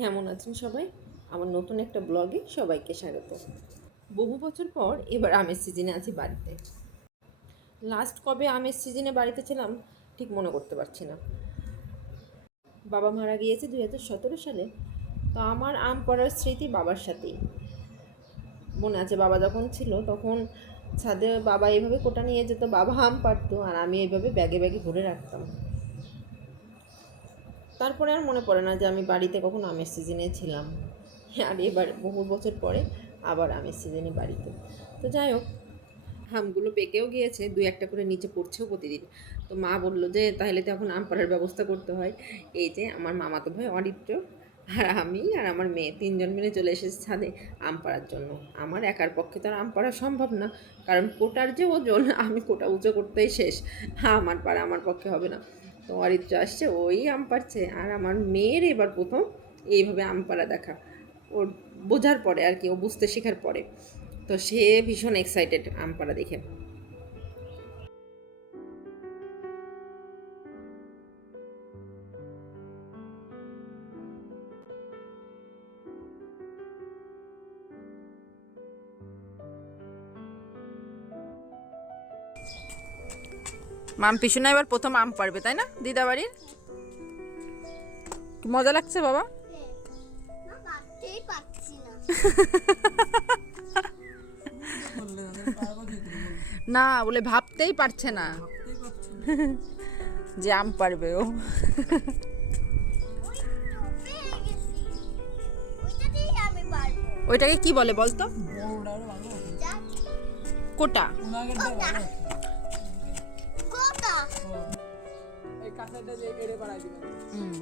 কেমন আছেন সবাই? আমার নতুন একটা ব্লগে সবাইকে স্বাগত। বহু বছর পর এবার আমের সিজনে আছি বাড়িতে। লাস্ট কবে আমের সিজনে বাড়িতে ছিলাম, ঠিক মনে করতে পারছি না। বাবা মারা গিয়েছে দুই হাজার সতেরো সালে, তো আমার আম পড়ার স্মৃতি বাবার সাথেই। মনে আছে বাবা যখন ছিল, তখন ছাদে বাবা এইভাবে কোটা নিয়ে যেত, বাবা আম পারতো আর আমি এইভাবে ব্যাগে ব্যাগে ভরে রাখতাম। তারপরে আর মনে পড়ে না যে আমি বাড়িতে কখন আমের সিজনে ছিলাম। আর এবার বহু বছর পরে আবার আমের সিজনে বাড়িতে। তো যাই হোক, আমগুলো পেকেও গিয়েছে, দুই একটা করে নিচে পড়ছেও প্রতিদিন। তো মা বলল যে, তাহলে তো এখন আম পাড়ার ব্যবস্থা করতে হয়। এই যে আমার মামাতো ভাই অরিত্র আর আমি আর আমার মেয়ে তিনজন মিলে চলে এসেছে ছাদে আম পাড়ার জন্য। আমার একার পক্ষে তো আর আম পাড়া সম্ভব না, কারণ কোটার যে ওজন, আমি কোটা উঁচু করতেই শেষ। হ্যাঁ আমার পাড়া আমার পক্ষে হবে না। তো অরিত্র আসছে, ওই আম পাড়ছে। আর আমার মেয়ের এবার প্রথম এইভাবে আম পাড়া দেখা। ওর বোঝার পরে আর কি, ও বুঝতে শেখার পরে। তো সে ভীষণ এক্সাইটেড আম পাড়া দেখে। মাম পিছনে এবার প্রথম আম পারবে তাই না দিদা বাড়ির মজা লাগছে বাবা? না বলে ভাবতেই পারছে না। যে আম পারবে ও। ওইটাকে কি বলে বলতো? কোটা। এই কাঁচাটা যে কেড়ে বাড়াই দিবেন হুম।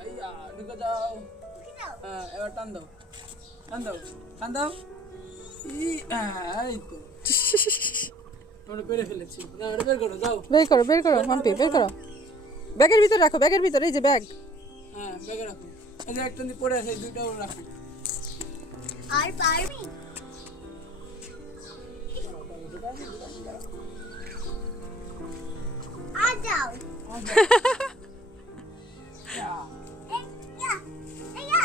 আইয়া ঢুকে যাও। হ্যাঁ এবার টান দাও। টান দাও টান দাও। ই এই তো। আমরা পেরে ফেলেছি। না বের করো যাও। বের করো বের করো মাম্পি বের করো। ব্যাগের ভিতর রাখো ব্যাগের ভিতরে এই যে ব্যাগ। হ্যাঁ ব্যাগে রাখো। এই যে একটা দিয়ে পড়ে আছে দুইটাও রাখো। আর পারবি? আ যাও। ইয়া,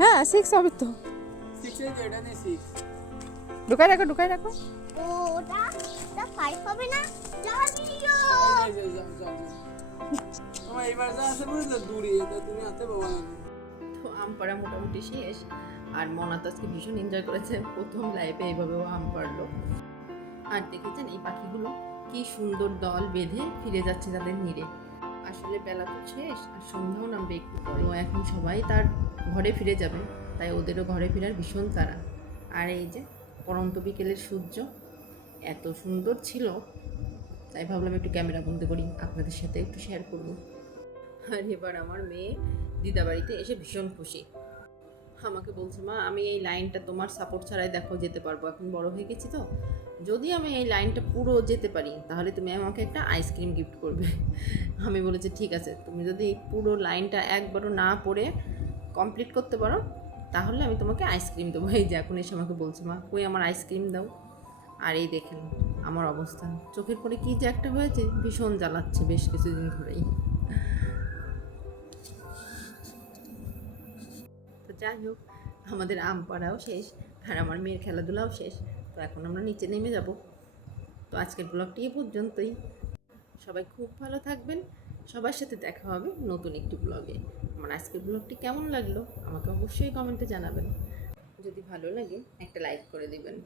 হ্যাঁ, সিক্স হবে তো ঢুকাই রাখো ঢুকাই রাখো ও, ওটা ওটা five হবে না? যাও যাও যাও। মোটামুটি শেষ, আর আজকে ভীষণ এনজয় করেছে, প্রথম লাইফে এইভাবেও আম আর দেখেছেন এই পাখিগুলো কি সুন্দর দল বেঁধে ফিরে যাচ্ছে তাদের আসলে বেলা তো শেষ, আর সন্ধ্যাও নামবে একটু পরে। এখন সবাই তার ঘরে ফিরে যাবে, তাই ওদেরও ঘরে ফেরার ভীষণ তারা আর এই যে পরন্ত বিকেলের সূর্য, এত সুন্দর ছিল, তাই ভাবলাম একটু ক্যামেরা বন্দি করি, আপনাদের সাথে একটু শেয়ার করব। আর এবার আমার মেয়ে দিদাবাড়িতে এসে ভীষণ খুশি। আমাকে বলছে, মা, আমি এই লাইনটা তোমার সাপোর্ট ছাড়াই দেখো, যেতে পারব। এখন বড় হয়ে গেছি তো। যদি আমি এই লাইনটা পুরো যেতে পারি, তাহলে তুমি আমাকে একটা আইসক্রিম গিফট করবে। আমি বলেছি, ঠিক আছে, তুমি যদি পুরো লাইনটা একবারও না পড়ে কমপ্লিট করতে পারো, তাহলে আমি তোমাকে আইসক্রিম দেবো। এই যে এখন এসে আমাকে বলছে, মা, কই আমার আইসক্রিম দাও? আর এই দেখেন, আমার অবস্থা। চোখের পরে কী যে একটা হয়েছে, ভীষণ জ্বালাচ্ছে বেশ কিছুদিন ধরেই। যাই হোক, আমাদের আম পাড়াও শেষ, আর আমার মেয়ের খেলাধুলাও শেষ। তো এখন আমরা নিচে নেমে যাব। তো আজকের ব্লগটি এ পর্যন্তই। সবাই খুব ভালো থাকবেন। সবার সাথে দেখা হবে নতুন একটি ব্লগে। আমার আজকের ব্লগটি কেমন লাগল, আমাকে অবশ্যই কমেন্টে জানাবেন। যদি ভালো লাগে, একটা লাইক করে দিবেন।